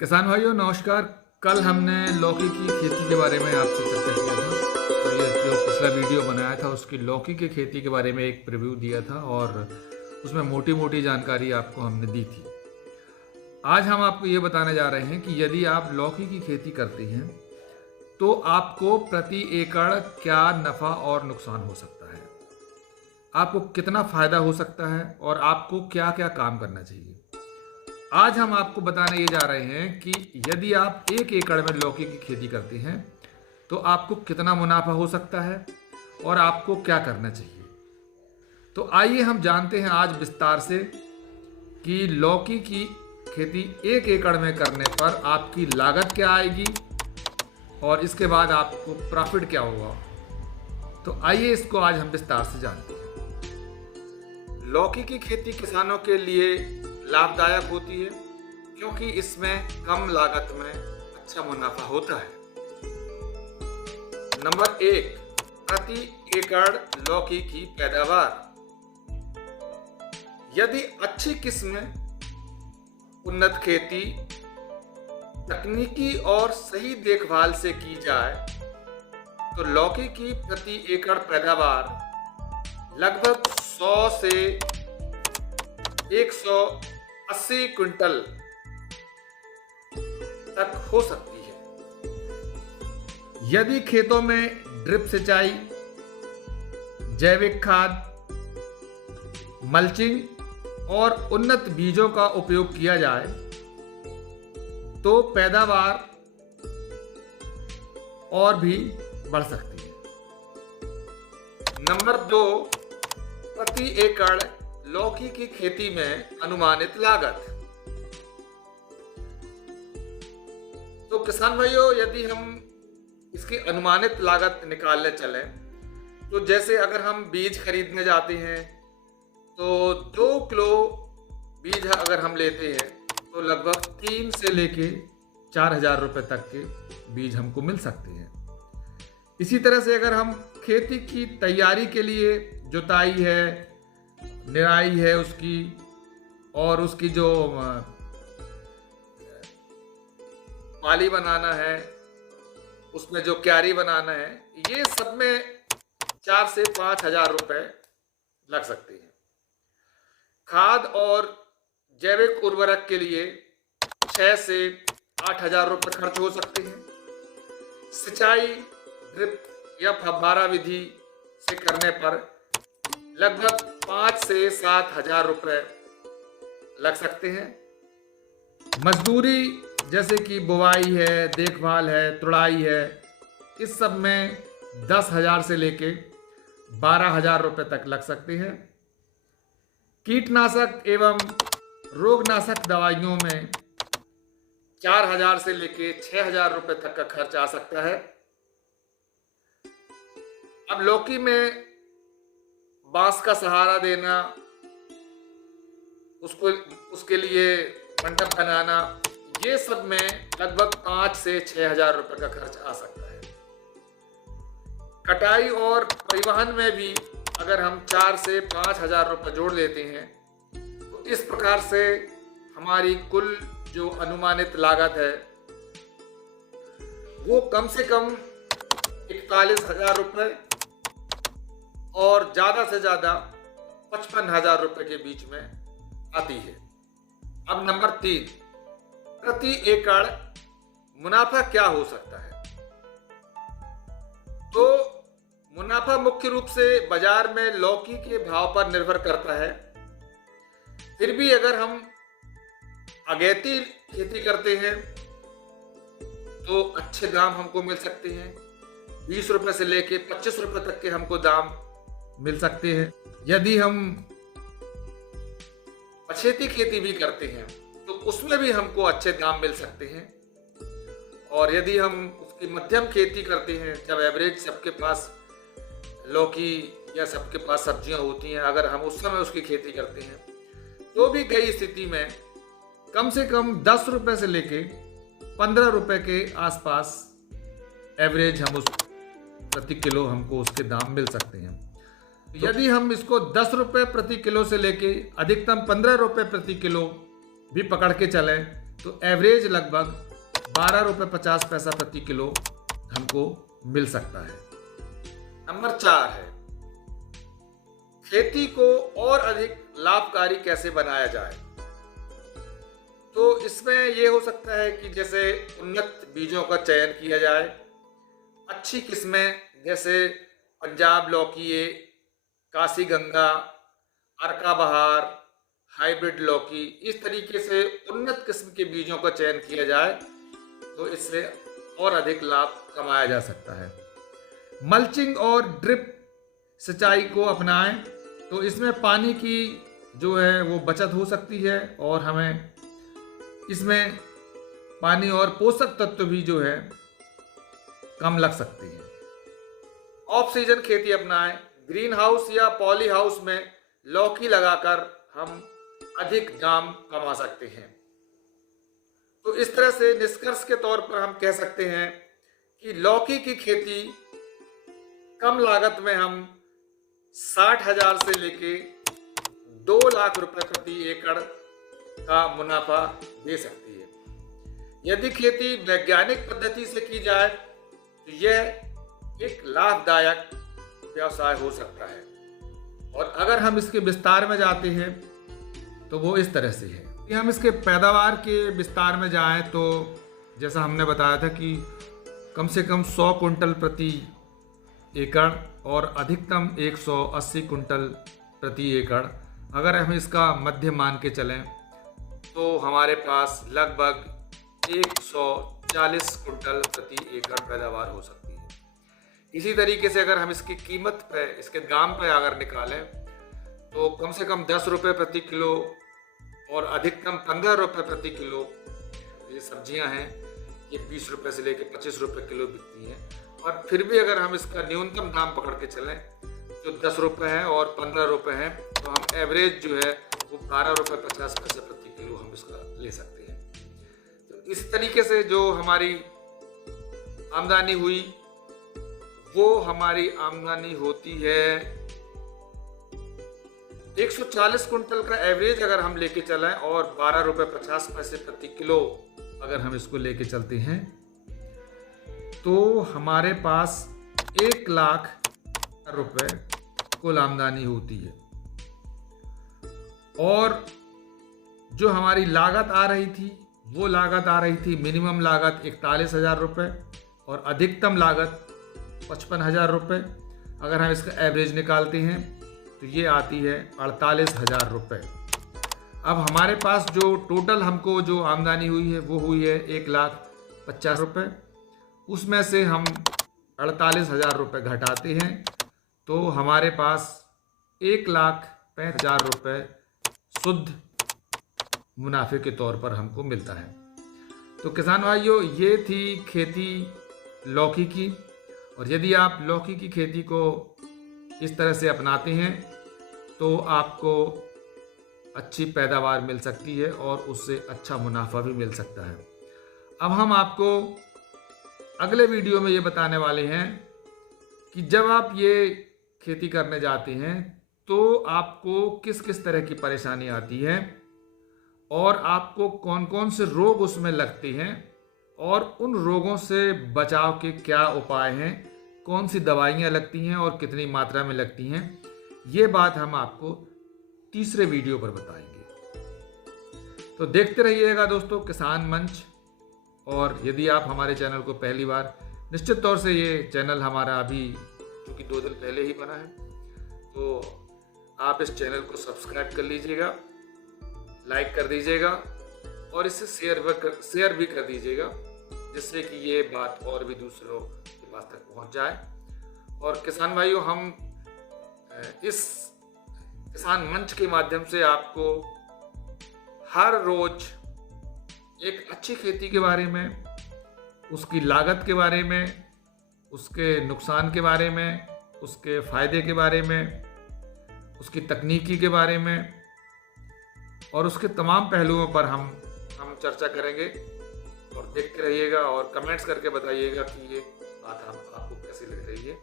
किसान भाइयों नमस्कार। कल हमने लौकी की खेती के बारे में आपसे चर्चा किया था। तो ये जो पिछला वीडियो बनाया था उसकी लौकी की खेती के बारे में एक प्रीव्यू दिया था और उसमें मोटी मोटी जानकारी आपको हमने दी थी। आज हम आपको ये बताने जा रहे हैं कि यदि आप लौकी की खेती करते हैं तो आपको प्रति एकड़ क्या नफ़ा और नुकसान हो सकता है, आपको कितना फ़ायदा हो सकता है और आपको क्या क्या काम करना चाहिए। आज हम आपको बताने ये जा रहे हैं कि यदि आप 1 एकड़ में लौकी की खेती करते हैं तो आपको कितना मुनाफा हो सकता है और आपको क्या करना चाहिए। तो आइए हम जानते हैं आज विस्तार से कि लौकी की खेती 1 एकड़ में करने पर आपकी लागत क्या आएगी और इसके बाद आपको प्रॉफिट क्या होगा। तो आइए इसको आज हम विस्तार से जानते हैं। लौकी की खेती किसानों के लिए लाभदायक होती है क्योंकि इसमें कम लागत में अच्छा मुनाफा होता है। नंबर 1, प्रति एकड़ लौकी की पैदावार। यदि अच्छी किस्म, उन्नत खेती, तकनीकी और सही देखभाल से की जाए तो लौकी की प्रति एकड़ पैदावार लगभग 100 से 180 क्विंटल तक हो सकती है। यदि खेतों में ड्रिप सिंचाई, जैविक खाद, मल्चिंग और उन्नत बीजों का उपयोग किया जाए तो पैदावार और भी बढ़ सकती है। नंबर 2, प्रति एकड़ लौकी की खेती में अनुमानित लागत। तो किसान भाइयों, यदि हम इसकी अनुमानित लागत निकालने चलें तो जैसे अगर हम बीज खरीदने जाते हैं तो 2 किलो बीज अगर हम लेते हैं तो लगभग 3 से लेके 4,000 रुपये तक के बीज हमको मिल सकते हैं। इसी तरह से अगर हम खेती की तैयारी के लिए जुताई है, निराई है उसकी, और उसकी जो माली बनाना है, उसमें जो क्यारी बनाना है, ये सब में 4 से 5,000 रुपये लग सकते हैं। खाद और जैविक उर्वरक के लिए 6 से 8,000 रुपये खर्च हो सकते हैं। सिंचाई ड्रिप या फव्वारा विधि से करने पर लगभग 5 से 7,000 रुपये लग सकते हैं। मजदूरी जैसे कि बुवाई है, देखभाल है, तुड़ाई है, इस सब में 10,000 से लेके 12,000 रुपये तक लग सकते हैं। कीटनाशक एवं रोगनाशक दवाइयों में 4,000 से लेके 6,000 रुपये तक का खर्च आ सकता है। अब लौकी में बांस का सहारा देना, उसके लिए मंडप बनाना, ये सब में लगभग 5 से 6,000 रुपये का खर्च आ सकता है। कटाई और परिवहन में भी अगर हम 4 से 5,000 रुपये जोड़ लेते हैं तो इस प्रकार से हमारी कुल जो अनुमानित लागत है वो कम से कम 41,000 रुपये और ज़्यादा से ज़्यादा 55,000 रुपये के बीच में आती है। अब नंबर 3, प्रति एकड़ मुनाफा क्या हो सकता है। तो मुनाफा मुख्य रूप से बाजार में लौकी के भाव पर निर्भर करता है। फिर भी अगर हम अगेती खेती करते हैं तो अच्छे दाम हमको मिल सकते हैं। 20 रुपये से लेके 25 रुपये तक के हमको दाम मिल सकते हैं। यदि हम पछेती खेती भी करते हैं तो उसमें भी हमको अच्छे दाम मिल सकते हैं। और यदि हम उसकी मध्यम खेती करते हैं, जब एवरेज सबके पास लौकी या सबके पास सब्जियां होती हैं, अगर हम उस समय उसकी खेती करते हैं तो भी कई स्थिति में कम से कम 10 रुपये से लेके 15 रुपये के आसपास एवरेज हम उस प्रति किलो हमको उसके दाम मिल सकते हैं। यदि हम इसको 10 रुपये प्रति किलो से लेके अधिकतम 15 रुपये प्रति किलो भी पकड़ के चलें तो एवरेज लगभग 12 रुपये 50 पैसा प्रति किलो हमको मिल सकता है। नंबर 4 है खेती को और अधिक लाभकारी कैसे बनाया जाए। तो इसमें यह हो सकता है कि जैसे उन्नत बीजों का चयन किया जाए, अच्छी किस्में जैसे पंजाब लौकी, काशी गंगा, अर्का बहार, हाइब्रिड लौकी, इस तरीके से उन्नत किस्म के बीजों का चयन किया जाए तो इससे और अधिक लाभ कमाया जा सकता है। मल्चिंग और ड्रिप सिंचाई को अपनाएं तो इसमें पानी की जो है वो बचत हो सकती है और हमें इसमें पानी और पोषक तत्व भी जो है कम लग सकती है। ऑफ सीजन खेती अपनाएं, ग्रीन हाउस या पॉली हाउस में लौकी लगाकर हम अधिक दाम कमा सकते हैं। तो इस तरह से निष्कर्ष के तौर पर हम कह सकते हैं कि लौकी की खेती कम लागत में हम 60,000 से लेके 2 लाख रुपए प्रति एकड़ का मुनाफा दे सकती है। यदि खेती वैज्ञानिक पद्धति से की जाए तो यह एक लाभदायक व्यवसाय हो सकता है। और अगर हम इसके विस्तार में जाते हैं तो वो इस तरह से है कि हम इसके पैदावार के विस्तार में जाएं तो जैसा हमने बताया था कि कम से कम 100 कुंटल प्रति एकड़ और अधिकतम 180 कुंटल प्रति एकड़, अगर हम इसका मध्य मान के चलें तो हमारे पास लगभग 140 कुंटल प्रति एकड़ पैदावार हो सकती है। इसी तरीके से अगर हम इसकी कीमत पे, इसके दाम पे अगर निकालें तो कम से कम 10 रुपये प्रति किलो और अधिकतम 15 रुपये प्रति किलो ये सब्जियां हैं, ये 20 रुपये से लेकर 25 रुपये किलो बिकती हैं। और फिर भी अगर हम इसका न्यूनतम दाम पकड़ के चलें जो 10 रुपये है और 15 रुपये है तो हम एवरेज जो है वो 12 रुपये 50 पैसे प्रति किलो हम इसका ले सकते हैं। तो इस तरीके से जो हमारी आमदनी हुई वो हमारी आमदनी होती है 140 कुंटल का एवरेज अगर हम लेके चलें और 12 रुपये 50 पैसे प्रति किलो अगर हम इसको लेके चलते हैं तो हमारे पास 1 लाख रुपए कुल आमदनी होती है। और जो हमारी लागत आ रही थी वो लागत आ रही थी, मिनिमम लागत 41,000 रुपये और अधिकतम लागत 55,000 रुपये। अगर हम इसका एवरेज निकालते हैं तो ये आती है 48,000 रुपये। अब हमारे पास जो टोटल हमको जो आमदनी हुई है वो हुई है 1,50,000 रुपये। उसमें से हम 48,000 रुपये घटाते हैं तो हमारे पास 1,65,000 रुपये शुद्ध मुनाफे के तौर पर हमको मिलता है। तो किसान भाइयों, ये थी खेती लौकी की। और यदि आप लौकी की खेती को इस तरह से अपनाते हैं तो आपको अच्छी पैदावार मिल सकती है और उससे अच्छा मुनाफा भी मिल सकता है। अब हम आपको अगले वीडियो में ये बताने वाले हैं कि जब आप ये खेती करने जाते हैं तो आपको किस किस तरह की परेशानी आती है और आपको कौन कौन से रोग उसमें लगते हैं और उन रोगों से बचाव के क्या उपाय हैं, कौन सी दवाइयाँ लगती हैं और कितनी मात्रा में लगती हैं, ये बात हम आपको तीसरे वीडियो पर बताएंगे। तो देखते रहिएगा दोस्तों किसान मंच। और यदि आप हमारे चैनल को पहली बार, निश्चित तौर से ये चैनल हमारा अभी क्योंकि 2 दिन पहले ही बना है, तो आप इस चैनल को सब्सक्राइब कर लीजिएगा, लाइक कर दीजिएगा और इसे शेयर भी कर दीजिएगा, जिससे कि ये बात और भी दूसरों के पास तक पहुंच जाए। और किसान भाइयों, हम इस किसान मंच के माध्यम से आपको हर रोज एक अच्छी खेती के बारे में, उसकी लागत के बारे में, उसके नुकसान के बारे में, उसके फायदे के बारे में, उसकी तकनीकी के बारे में और उसके तमाम पहलुओं पर हम चर्चा करेंगे। और देखते रहिएगा और कमेंट्स करके बताइएगा कि ये बात आपको कैसी लग रही है।